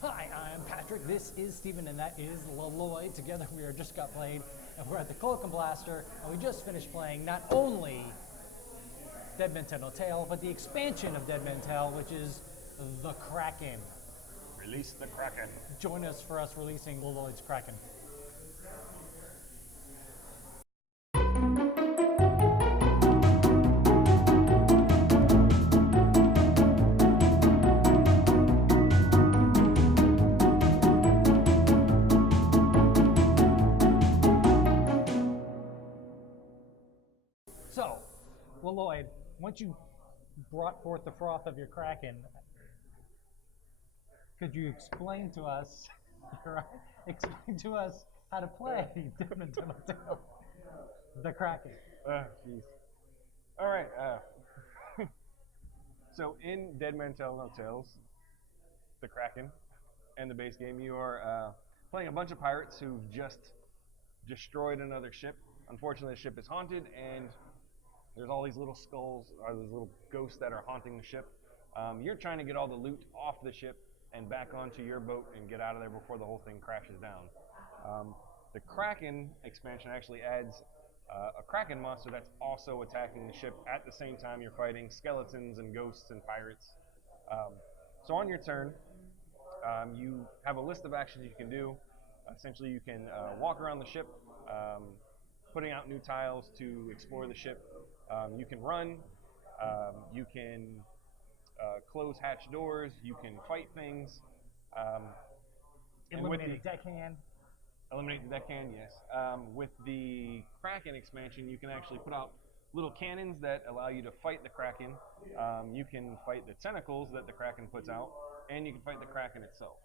Hi, I'm Patrick, this is Steven, and that is Lloyd. Together we are just got played, and we're at the Cloak and Blaster, and we just finished playing not only Deadmen Tale, but the expansion of Deadmen Tale, which is the Kraken. Release the Kraken. Join us for us releasing Lloyd's Kraken. So, Lloyd, once you brought forth the froth of your Kraken, could you explain to us how to play Deadmen Tale, the Kraken? Jeez. All right. So in Deadmen Tell No Tales, the Kraken, and the base game, you are playing a bunch of pirates who've just destroyed another ship. Unfortunately, the ship is haunted, and there's all these little skulls, or these little ghosts that are haunting the ship. You're trying to get all the loot off the ship and back onto your boat and get out of there before the whole thing crashes down. The Kraken expansion actually adds a Kraken monster that's also attacking the ship at the same time you're fighting skeletons and ghosts and pirates. So on your turn, you have a list of actions you can do. Essentially, you can walk around the ship, putting out new tiles to explore the ship. You can run, you can close hatch doors, you can fight things. Eliminate a deckhand. Eliminate the deckhand, yes. With the Kraken expansion, you can actually put out little cannons that allow you to fight the Kraken. You can fight the tentacles that the Kraken puts out, and you can fight the Kraken itself.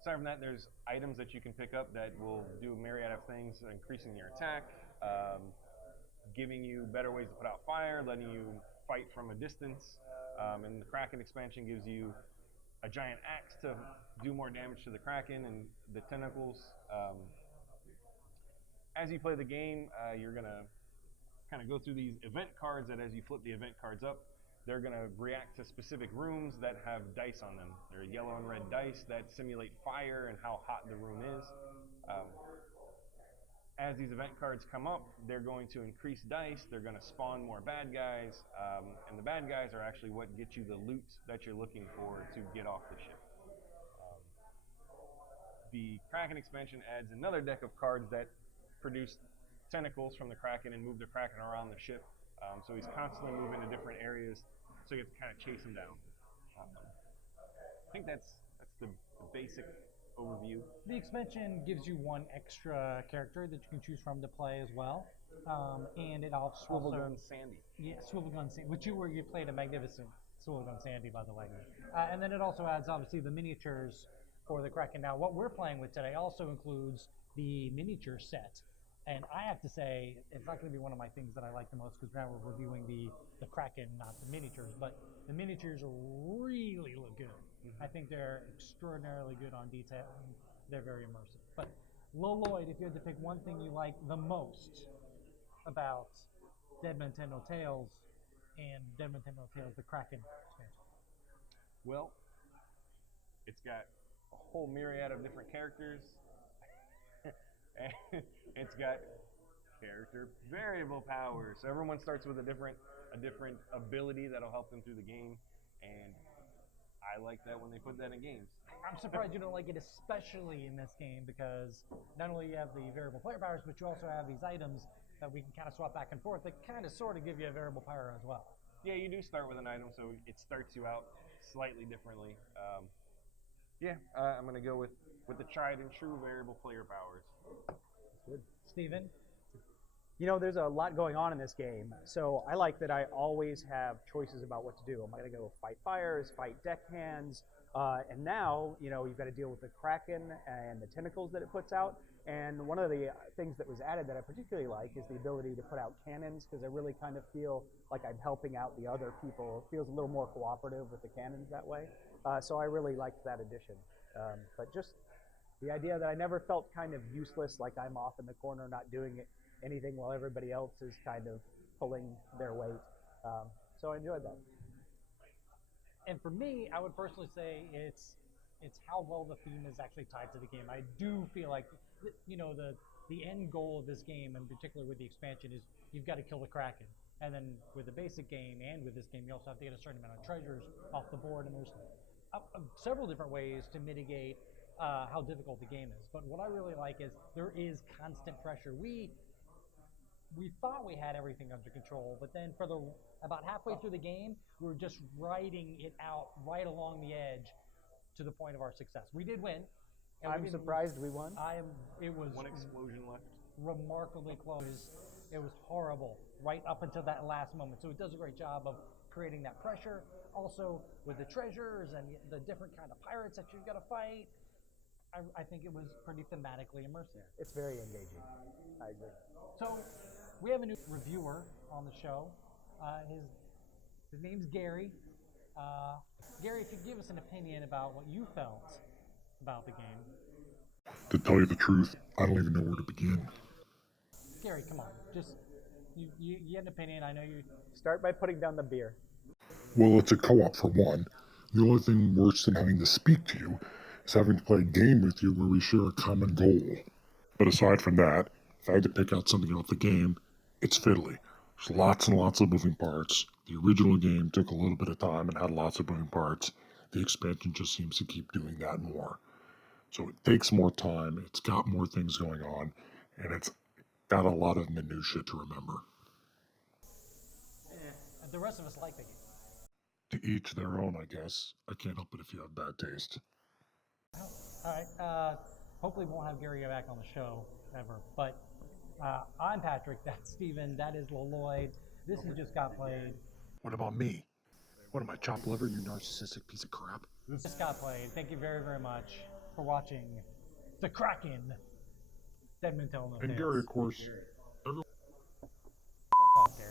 Aside from that, there's items that you can pick up that will do a myriad of things, increasing your attack, giving you better ways to put out fire, letting you fight from a distance. And the Kraken expansion gives you a giant axe to do more damage to the Kraken and the tentacles. As you play the game, you're going to kind of go through these event cards that as you flip the event cards up, they're going to react to specific rooms that have dice on them. They're yellow and red dice that simulate fire and how hot the room is. As these event cards come up, they're going to increase dice, they're going to spawn more bad guys, and the bad guys are actually what get you the loot that you're looking for to get off the ship. The Kraken expansion adds another deck of cards that produce tentacles from the Kraken and move the Kraken around the ship. So he's constantly moving to different areas, so you have to kind of chase him down. I think that's the basic overview. The expansion gives you one extra character that you can choose from to play as well, and it also Swivelgun Sandy. Yeah, Swivelgun Sandy, which you played a magnificent Swivelgun Sandy, by the way. And then it also adds obviously the miniatures for the Kraken. Now, what we're playing with today also includes the miniature set, and I have to say it's not going to be one of my things that I like the most because now we're reviewing the Kraken, not the miniatures, but the miniatures really look good. I think they're extraordinarily good on detail, and they're very immersive. But Lloyd, if you had to pick one thing you like the most about Deadmen Tale Tales and Deadmen Tale Tales, the Kraken expansion. Well, it's got a whole myriad of different characters. And it's got character variable powers. So everyone starts with a different ability that'll help them through the game, and I like that when they put that in games. I'm surprised you don't like it, especially in this game, because not only you have the variable player powers, but you also have these items that we can kind of swap back and forth that kind of sort of give you a variable power as well. Yeah, you do start with an item, so it starts you out slightly differently. I'm going to go with the tried and true variable player powers. Good. Steven? You know, there's a lot going on in this game, so I like that I always have choices about what to do. Am I going to go fight fires, fight deckhands, and now, you know, you've got to deal with the Kraken and the tentacles that it puts out. And one of the things that was added that I particularly like is the ability to put out cannons, because I really kind of feel like I'm helping out the other people. It feels a little more cooperative with the cannons that way. So I really liked that addition. But just the idea that I never felt kind of useless, like I'm off in the corner not doing anything while everybody else is kind of pulling their weight. So I enjoyed that. And for me, I would personally say it's how well the theme is actually tied to the game. I do feel like, you know, the end goal of this game, in particular with the expansion, is you've got to kill the Kraken. And then with the basic game and with this game, you also have to get a certain amount of treasures off the board. And there's several different ways to mitigate how difficult the game is. But what I really like is there is constant pressure. We thought we had everything under control, but then for about halfway through the game, we were just riding it out right along the edge to the point of our success. We did win. I'm surprised we won. It was One explosion left. remarkably close. It was horrible right up until that last moment. So it does a great job of creating that pressure. Also with the treasures and the different kind of pirates that you've got to fight. I think it was pretty thematically immersive. It's very engaging. I agree. So we have a new reviewer on the show. His name's Gary. Gary, if you could give us an opinion about what you felt about the game. To tell you the truth, I don't even know where to begin. Gary, come on. Just, you had an opinion. I know you... Start by putting down the beer. Well, it's a co-op for one. The only thing worse than having to speak to you is having to play a game with you where we share a common goal. But aside from that, if I had to pick out something about the game, it's fiddly. There's lots and lots of moving parts. The original game took a little bit of time and had lots of moving parts. The expansion just seems to keep doing that more. So it takes more time, it's got more things going on, and it's got a lot of minutia to remember. The rest of us like the game. To each their own, I guess. I can't help it if you have bad taste. All right. Hopefully we won't have Gary back on the show ever. But I'm Patrick. That's Steven. That is Lloyd. This has just got played. What about me? What am I, chopped liver, you narcissistic piece of crap? Just got played. Thank you very, very much for watching the Kraken. Deadmen tell no And tales. Gary, of course. Everyone Fuck off, Gary.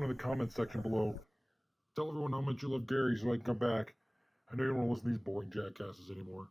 in the comment section below. Tell everyone how much you love Gary so I can come back. I know you don't want to listen to these boring jackasses anymore.